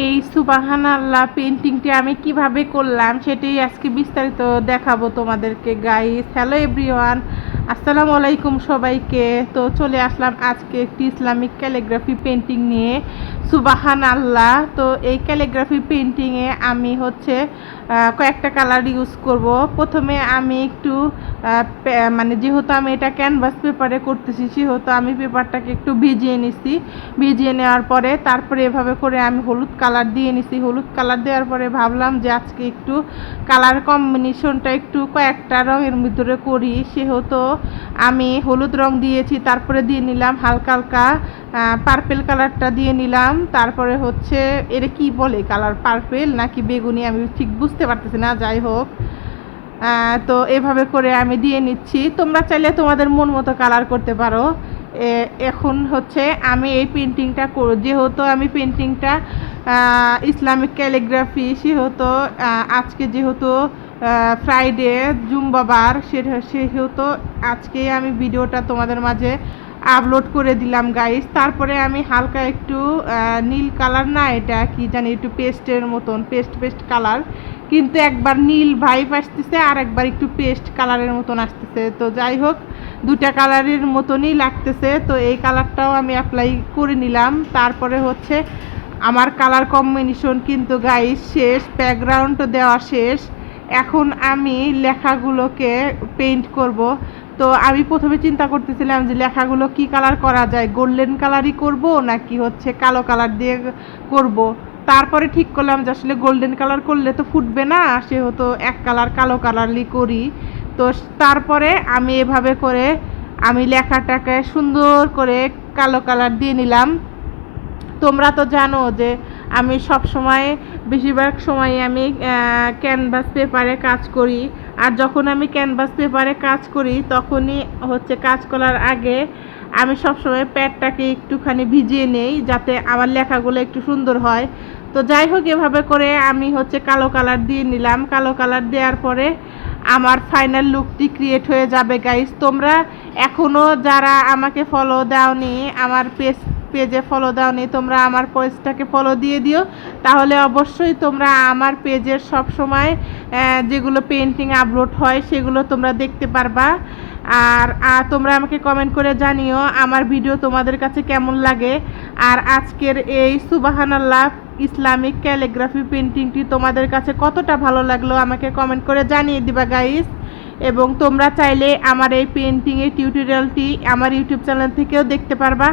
এই সুবহানাল্লাহ পেন্টিংটি আমি কিভাবে করলাম সেটাই আজকে বিস্তারিত দেখাবো তোমাদেরকে গাইস। হ্যালো এভরিওয়ান, আসসালামু আলাইকুম সবাইকে। তো চলে আসলাম আজকে একটি ইসলামিক ক্যালিগ্রাফি পেন্টিং নিয়ে, সুবহানাল্লাহ। তো এই ক্যালিগ্রাফি পেন্টিংয়ে আমি কয়েকটা কালার ইউজ করব। প্রথমে আমি একটু মানে যেহেতু আমি এটা ক্যানভাস পেপারে করতেছি সেহেতু আমি পেপারটাকে একটু ভিজিয়ে নিছি। ভিজিয়ে নেওয়ার পরে তারপরে এভাবে করে আমি হলুদ কালার দিয়ে নিছি। হলুদ কালার দেওয়ার পরে ভাবলাম যে আজকে একটু কালার কম্বিনেশনটা একটু কয়েকটা রঙের ভিতরে করি, সেহেতু আমি হলুদ রং দিয়েছি। তারপরে দিয়ে নিলাম হালকা হালকা পার্পেল কালারটা দিয়ে নিলাম। তারপরে এর কি বলে কালার, পার্পেল নাকি বেগুনি আমি ঠিক বুঝতে পারতেছি না, যাই হোক। তো এভাবে করে আমি দিয়ে নিচ্ছি। তোমরা চাইলে তোমাদের মন মতো কালার করতে পারো। এখন আমি এই পেন্টিংটা যেহেতু আমি পেন্টিংটা ইসলামিক ক্যালিগ্রাফি, সেহেতু আজকে যেহেতু ফ্রাইডে জুম্বাবার, সেহেতু আজকে আমি ভিডিওটা তোমাদের মাঝে আপলোড করে দিলাম গাইস। তারপরে আমি হালকা একটু নীল কালার, না এটা কি জানি, একটু পেস্টের মতন, পেস্ট কালার, কিন্তু একবার নীল ভাইব আসতেছে আর একবার একটু পেস্ট কালারের মতন আসতেছে। তো যাই হোক, দুটা কালারের মতনই লাগতেছে। তো এই কালারটাও আমি অ্যাপ্লাই করে নিলাম। তারপরে আমার কালার কম্বিনেশন কিন্তু গাইস শেষ, ব্যাকগ্রাউন্ড দেওয়া শেষ। এখন আমি লেখাগুলোকে পেইন্ট করব। তো আমি প্রথমে চিন্তা করতেছিলাম যে লেখাগুলো কি কালার করা যায়, গোল্ডেন কালারই করব নাকি কালো কালার দিয়ে করব। তারপরে ঠিক করলাম যে আসলে গোল্ডেন কালার করলে তো ফুটবে না, সেহেতু এক কালার কালো কালারই করি। তো তারপরে আমি এভাবে করে আমি লেখাটাকে সুন্দর করে কালো কালার দিয়ে নিলাম। তোমরা তো জানো যে আমি সব সময়, বেশিরভাগ সময় আমি ক্যানভাস পেপারে কাজ করি। আর যখন আমি ক্যানভাস পেপারে কাজ করি তখনই কাজ করার আগে আমি সবসময় প্যাডটাকে একটুখানি ভিজিয়ে নেই, যাতে আমার লেখাগুলো একটু সুন্দর হয়। তো যাই হোক, এভাবে করে আমি কালো কালার দিয়ে নিলাম। কালো কালার দেওয়ার পরে আমার ফাইনাল লুকটি ক্রিয়েট হয়ে যাবে গাইস। তোমরা এখনও যারা আমাকে ফলো দাওনি, আমার পেজে ফলো দাওনি, তোমরা আমার পেজটাকে ফলো দিয়ে দিও। তাহলে অবশ্যই তোমরা আমার পেজের সব সময় যেগুলো পেন্টিং আপলোড হয় সেগুলো তোমরা দেখতে পারবা। আর তোমরা আমাকে কমেন্ট করে জানিও আমার ভিডিও তোমাদের কাছে কেমন লাগে। আর আজকের এই সুবহানাল্লাহ ইসলামিক ক্যালিগ্রাফি পেন্টিংটি তোমাদের কাছে কতটা ভালো লাগলো আমাকে কমেন্ট করে জানিয়ে দিবা গাইস। এবং তোমরা চাইলে আমার এই পেন্টিংয়ের টিউটোরিয়ালটি আমার ইউটিউব চ্যানেল থেকেও দেখতে পারবা।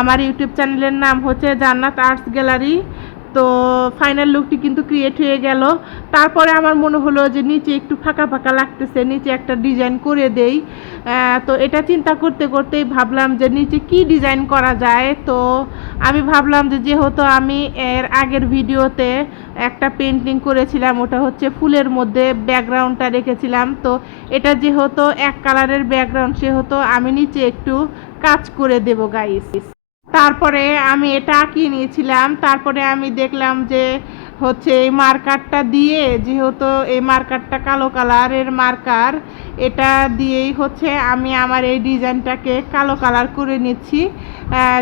আমার ইউটিউব চ্যানেলের নাম জান্নাত আর্টস গ্যালারি। তো ফাইনাল লুকটি কিন্তু ক্রিয়েট হয়ে গেল। তারপরে আমার মনে হলো যে নিচে একটু ফাঁকা ফাঁকা লাগতেছে, নিচে একটা ডিজাইন করে দেই। তো এটা চিন্তা করতে করতেই ভাবলাম যে নিচে কি ডিজাইন করা যায়। তো আমি ভাবলাম যে যেহেতু আমি এর আগের ভিডিওতে একটা পেন্টিং করেছিলাম, ওটা ফুলের মধ্যে ব্যাকগ্রাউন্ডটা রেখেছিলাম। তো এটা যেহেতু এক কালারের ব্যাকগ্রাউন্ড, সেহেতু আমি নিচে একটু কাজ করে দেব গাইস। তারপরে আমি এটা আঁকিয়ে নিয়েছিলাম। তারপরে আমি দেখলাম যে এই মার্কারটা দিয়ে, যেহেতু এই মার্কারটা কালো কালারের মার্কার, এটা দিয়েই আমি আমার এই ডিজাইনটাকে কালো কালার করে নিচ্ছি।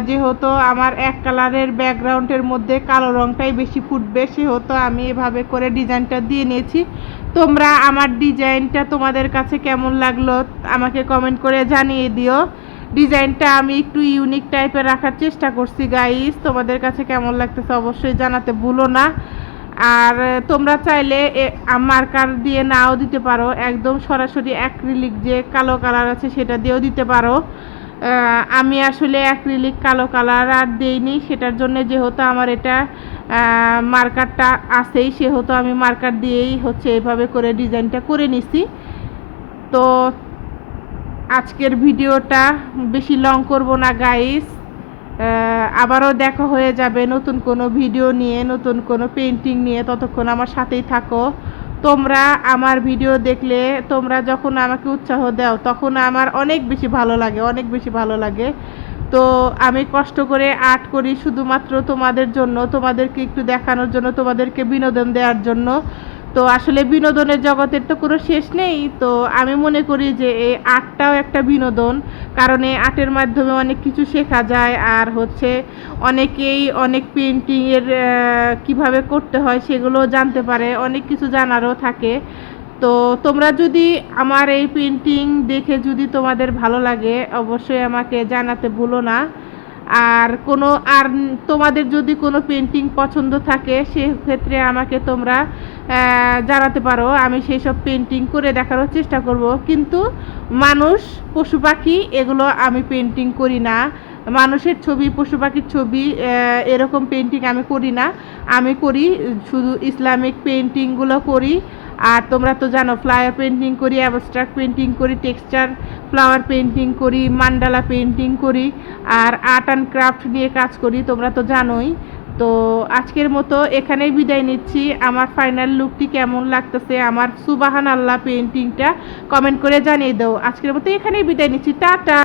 যেহেতু আমার এক কালারের ব্যাকগ্রাউন্ডের মধ্যে কালো রঙটাই বেশি ফুটবে, সেহেতু আমি এভাবে করে ডিজাইনটা দিয়ে নিয়েছি। তোমরা আমার ডিজাইনটা তোমাদের কাছে কেমন লাগলো আমাকে কমেন্ট করে জানিয়ে দিও। ডিজাইনটা আমি একটু ইউনিক টাইপের রাখার চেষ্টা করছি গাইস। তোমাদের কাছে কেমন লাগতেছে অবশ্যই জানাতে ভুলো না। আর তোমরা চাইলে মার্কার দিয়ে নাও দিতে পারো, একদম সরাসরি অ্যাক্রিলিক যে কালো কালার আছে সেটা দিয়েও দিতে পারো। আমি আসলে অ্যাক্রিলিক কালো কালার আর দেইনি, সেটার জন্য যেহেতু আমার এটা মার্কারটা আছেই, সেহেতু আমি মার্কার দিয়েই এইভাবে করে ডিজাইনটা করে নিছি। তো আজকের ভিডিওটা বেশি লং করব না গাইস। আবারও দেখা হয়ে যাবে নতুন কোনো ভিডিও নিয়ে, নতুন কোনো পেন্টিং নিয়ে। ততক্ষণ আমার সাথেই থাকো। তোমরা আমার ভিডিও দেখলে, তোমরা যখন আমাকে উৎসাহ দাও তখন আমার অনেক বেশি ভালো লাগে, অনেক বেশি ভালো লাগে। তো আমি কষ্ট করে আর্ট করি শুধুমাত্র তোমাদের জন্য, তোমাদেরকে একটু দেখানোর জন্য, তোমাদেরকে বিনোদন দেওয়ার জন্য। তো আসলে বিনোদনের জগতের তো কোনো শেষ নেই। তো আমি মনে করি যে এই আর্টটাও একটা বিনোদন, কারণ এই আর্টের মাধ্যমে অনেক কিছু শেখা যায়। আর হচ্ছে অনেকেই অনেক পেন্টিংয়ের কীভাবে করতে হয় সেগুলো জানতে পারে, অনেক কিছু জানারও থাকে। তো তোমরা যদি আমার এই পেন্টিং দেখে যদি তোমাদের ভালো লাগে, অবশ্যই আমাকে জানাতে ভুলো না। আর কোনো আর তোমাদের যদি কোনো পেন্টিং পছন্দ থাকে সেক্ষেত্রে আমাকে তোমরা জানাতে পারো, আমি সেই সব পেন্টিং করে দেখানোর চেষ্টা করব। কিন্তু মানুষ, পশু পাখি এগুলো আমি পেন্টিং করি না। মানুষের ছবি, পশু পাখির ছবি এরকম পেন্টিং আমি করি না। আমি করি শুধু ইসলামিক পেন্টিংগুলো করি। আর তোমরা তো জানো ফ্লায়ার পেন্টিং করি, অ্যাবস্ট্রাক্ট পেন্টিং করি, টেক্সচার ফ্লাওয়ার পেন্টিং করি, মান্ডালা পেন্টিং করি, আর আর্ট অ্যান্ড ক্রাফট নিয়ে কাজ করি, তোমরা তো জানোই। তো আজকের মতো এখানেই বিদায় নিচ্ছি। আমার ফাইনাল লুকটি কেমন লাগতেছে, আমার সুবাহান আল্লাহ পেন্টিংটা কমেন্ট করে জানিয়ে দাও। আজকের মতো এখানেই বিদায় নিচ্ছি, টাটা।